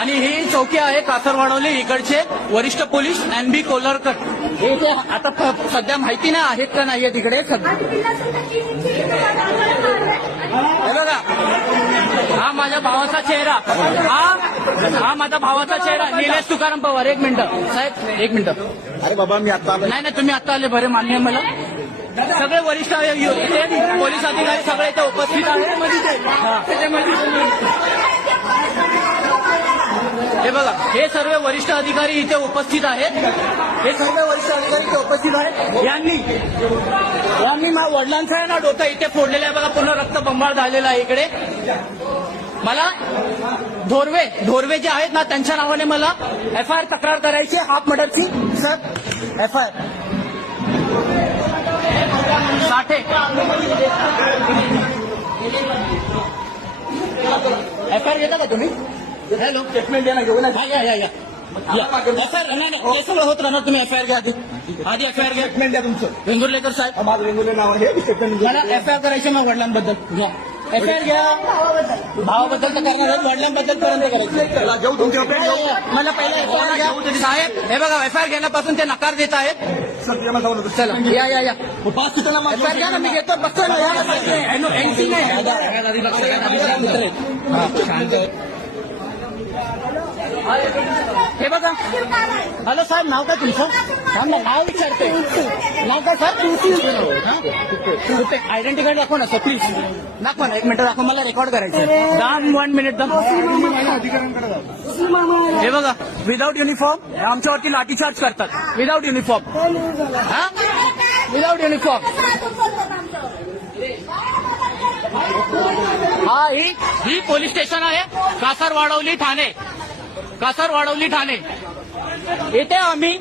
आणि ही चौकी आहे कासरवाडवली इकडचे वरिष्ठ पोलीस NB कोलरकर. हे ते आता सध्या माहिती नाही आहेत का नाहीये तिकडे. हे बघा, हा माझ्या भावाचा चेहरा, हा माझा भावाचा चेहरा निलेश तुकाराम पवार. एक मिनिटं साहेब, एक मिनिटं. अरे बाबा मी आता नाही नाही, तुम्ही आता आले, बरे मान्य आहे मला. सगळे वरिष्ठ इथे पोलीस अधिकारी सगळे इथे उपस्थित आहेत. हे बघा, हे सर्व वरिष्ठ अधिकारी इथे उपस्थित आहेत. हे सर्व वरिष्ठ अधिकारी इथे उपस्थित आहेत. यांनी माझ्या वडिलांचं आहे ना डोकं इथे फोडलेलं आहे बघा, पूर्ण रक्तबंबाळ झालेला आहे इकडे. मला धोरवे जे आहेत ना त्यांच्या नावाने मला FIR तक्रार करायची हाफ मर्डरची. सर FIR साठे FIR घेता का तुम्ही? हॅलो, स्टेटमेंट द्या ना, घेऊ ना. या FIR नाही सगळं होत राहणार. तुम्ही FIR घ्या आधी FIR घ्या. स्टेटमेंट द्या तुमचं. वेंगुर्लेकर साहेब, माझं वेंगुर्ले नाव आहे. स्टेटमेंट मला FIR करायचे मग वडिलांबद्दल. घ्या FIR घ्या. भावाबद्दल तर करणार आहे, वडिलांबद्दल पर्यंत करायचं. घेऊ तुमच्या मला पहिला FIR घ्या साहेब. हे बघा, FIR घेण्यापासून ते नकार देत आहेत. चला या FIR घ्या ना, मी घेतो. बघतोय ना, NC नाही. हे बघा, हॅलो साहेब, नाव काय तुमचं? नाव विचारते. नाव काय साहेब? आयडेंटिटी कार्ड दाखवा ना सर, प्लीज दाखवा ना. 1 मिनिट दाखवा, मला रेकॉर्ड करायचं. 1 मिनिट. हे बघा, विदाऊट युनिफॉर्म आमच्यावरती लाठीचार्ज करतात. Without uniform, without uniform. हा, ही पोलीस स्टेशन आहे कासरवाडवली ठाणे. इथे आम्ही